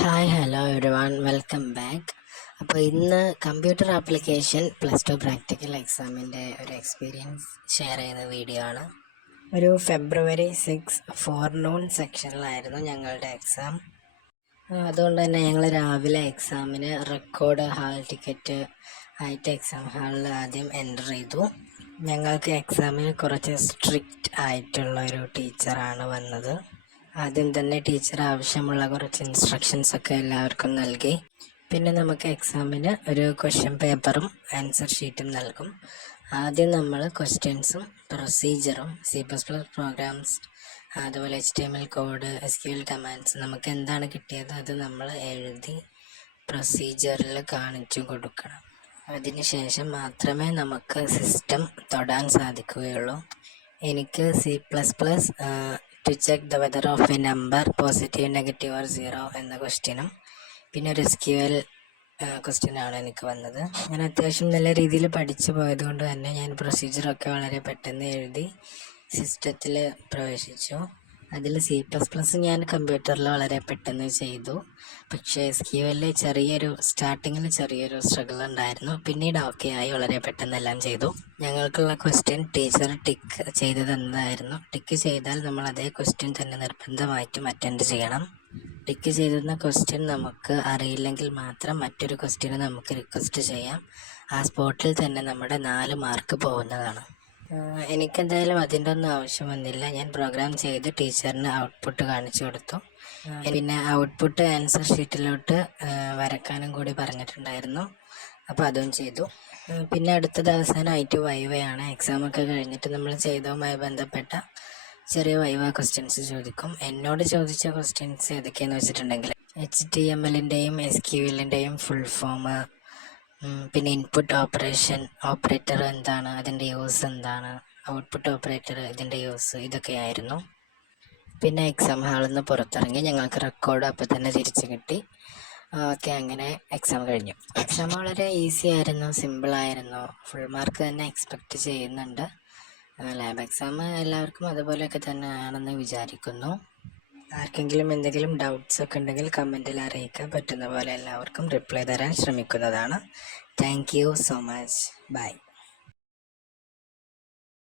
Hi hello every one welcome back. അപ്പോൾ ഇന്ന് computer application +2 practical എക്സാമിൻ്റെ ഒരു എക്സ്പീരിയൻസ് ഷെയർ ചെയ്യുന്ന വീഡിയോ ആണ്. ഒരു ഫെബ്രുവരി 6 ഫോർനൂൺ സെക്ഷനിലായിരുന്നു ഞങ്ങളുടെ എക്സാം. അതുകൊണ്ട് തന്നെ ഞങ്ങൾ രാവിലെ എക്സാമിന് റെക്കോർഡ് ഹാൾ ടിക്കറ്റ് ആയിട്ട് എക്സാം ഹാളിൽ ആദ്യം എൻ്റർ ചെയ്തു. ഞങ്ങൾക്ക് എക്സാമിന് കുറച്ച് സ്ട്രിക്റ്റ് ആയിട്ടുള്ള ഒരു ടീച്ചറാണ് വന്നത്. ആദ്യം തന്നെ ടീച്ചർ ആവശ്യമുള്ള കുറച്ച് ഇൻസ്ട്രക്ഷൻസ് ഒക്കെ എല്ലാവർക്കും നൽകി. പിന്നെ നമുക്ക് എക്സാമിന് ഒരു ക്വസ്റ്റ്യൻ പേപ്പറും ആൻസർ ഷീറ്റും നൽകും. ആദ്യം നമ്മൾ ക്വസ്റ്റ്യൻസും പ്രൊസീജിയറും C++ പ്രോഗ്രാംസ്, അതുപോലെ HTML കോഡ്, SQL കമാൻഡ്സ് നമുക്ക് എന്താണ് കിട്ടിയത് അത് നമ്മൾ എഴുതി പ്രൊസീജിയറിൽ കാണിച്ചു കൊടുക്കണം. അതിനുശേഷം മാത്രമേ നമുക്ക് സിസ്റ്റം തൊടാൻ സാധിക്കുകയുള്ളൂ. എനിക്ക് C++ to check the whether of a number positive, negative or 0 എന്ന ക്വസ്റ്റ്യനും പിന്നെ ഒരു SQL ക്വസ്റ്റ്യനാണ് എനിക്ക് വന്നത്. ഞാൻ അത്യാവശ്യം നല്ല രീതിയിൽ പഠിച്ചു പോയതുകൊണ്ട് തന്നെ ഞാൻ പ്രൊസീജിയറൊക്കെ വളരെ പെട്ടെന്ന് എഴുതി സിസ്റ്റത്തിൽ പ്രവേശിച്ചു. അതിൽ C++ ഞാൻ കമ്പ്യൂട്ടറിൽ വളരെ പെട്ടെന്ന് ചെയ്തു. പക്ഷേ SQL സ്റ്റാർട്ടിങ്ങിൽ ചെറിയൊരു സ്ട്രഗിൾ ഉണ്ടായിരുന്നു. പിന്നീട് ഓക്കെ ആയി, വളരെ പെട്ടെന്ന് എല്ലാം ചെയ്തു. ഞങ്ങൾക്കുള്ള ക്വസ്റ്റ്യൻ ടീച്ചർ ടിക്ക് ചെയ്ത് തന്നതായിരുന്നു. ടിക്ക് ചെയ്താൽ നമ്മൾ അതേ ക്വസ്റ്റ്യൻ തന്നെ നിർബന്ധമായിട്ടും അറ്റൻഡ് ചെയ്യണം. ടിക്ക് ചെയ്തിരുന്ന ക്വസ്റ്റ്യൻ നമുക്ക് അറിയില്ലെങ്കിൽ മാത്രം മറ്റൊരു ക്വസ്റ്റ്യന് നമുക്ക് റിക്വസ്റ്റ് ചെയ്യാം. ആ സ്പോട്ടിൽ തന്നെ നമ്മുടെ 4 മാർക്ക് പോകുന്നതാണ്. എനിക്കെന്തായാലും അതിൻ്റെ ഒന്നും ആവശ്യം വന്നില്ല. ഞാൻ പ്രോഗ്രാം ചെയ്ത് ടീച്ചറിന് ഔട്ട്പുട്ട് കാണിച്ചു കൊടുത്തു. പിന്നെ ഔട്ട്പുട്ട് ആൻസർ ഷീറ്റിലോട്ട് വരക്കാനും കൂടി പറഞ്ഞിട്ടുണ്ടായിരുന്നു. അപ്പോൾ അതും ചെയ്തു. പിന്നെ അടുത്തത് അവസാനമായിട്ട് വൈവയാണ്. എക്സാമൊക്കെ കഴിഞ്ഞിട്ട് നമ്മൾ ചെയ്തതുമായി ബന്ധപ്പെട്ട ചെറിയ വൈവ ക്വസ്റ്റ്യൻസ് ചോദിക്കും. എന്നോട് ചോദിച്ച ക്വസ്റ്റ്യൻസ് ഏതൊക്കെയാണെന്ന് വെച്ചിട്ടുണ്ടെങ്കിൽ HTML-ൻ്റെയും SQL-ൻ്റെയും ഫുൾ ഫോം, പിന്നെ ഇൻപുട്ട് ഓപ്പറേറ്റർ എന്താണ്, അതിൻ്റെ യൂസ് എന്താണ്, ഔട്ട്പുട്ട് ഓപ്പറേറ്റർ ഇതിൻ്റെ യൂസ്, ഇതൊക്കെയായിരുന്നു. പിന്നെ എക്സാം ഹാളിൽ നിന്ന് പുറത്തിറങ്ങി ഞങ്ങൾക്ക് റെക്കോർഡ് അപ്പോൾ തന്നെ തിരിച്ചു കിട്ടി. ഓക്കെ, അങ്ങനെ എക്സാം കഴിഞ്ഞു. എക്സാം വളരെ ഈസി ആയിരുന്നു, സിമ്പിളായിരുന്നു. ഫുൾ മാർക്ക് തന്നെ എക്സ്പെക്റ്റ് ചെയ്യുന്നുണ്ട്. ലാബ് എക്സാം എല്ലാവർക്കും അതുപോലെയൊക്കെ തന്നെ ആണെന്ന് വിചാരിക്കുന്നു. ആർക്കെങ്കിലും എന്തെങ്കിലും ഡൗട്ട്സ് ഒക്കെ ഉണ്ടെങ്കിൽ കമൻറ്റിൽ അറിയിക്കാൻ പറ്റുന്ന പോലെ എല്ലാവർക്കും റിപ്ലൈ തരാൻ ശ്രമിക്കുന്നതാണ്. Thank you so much. By.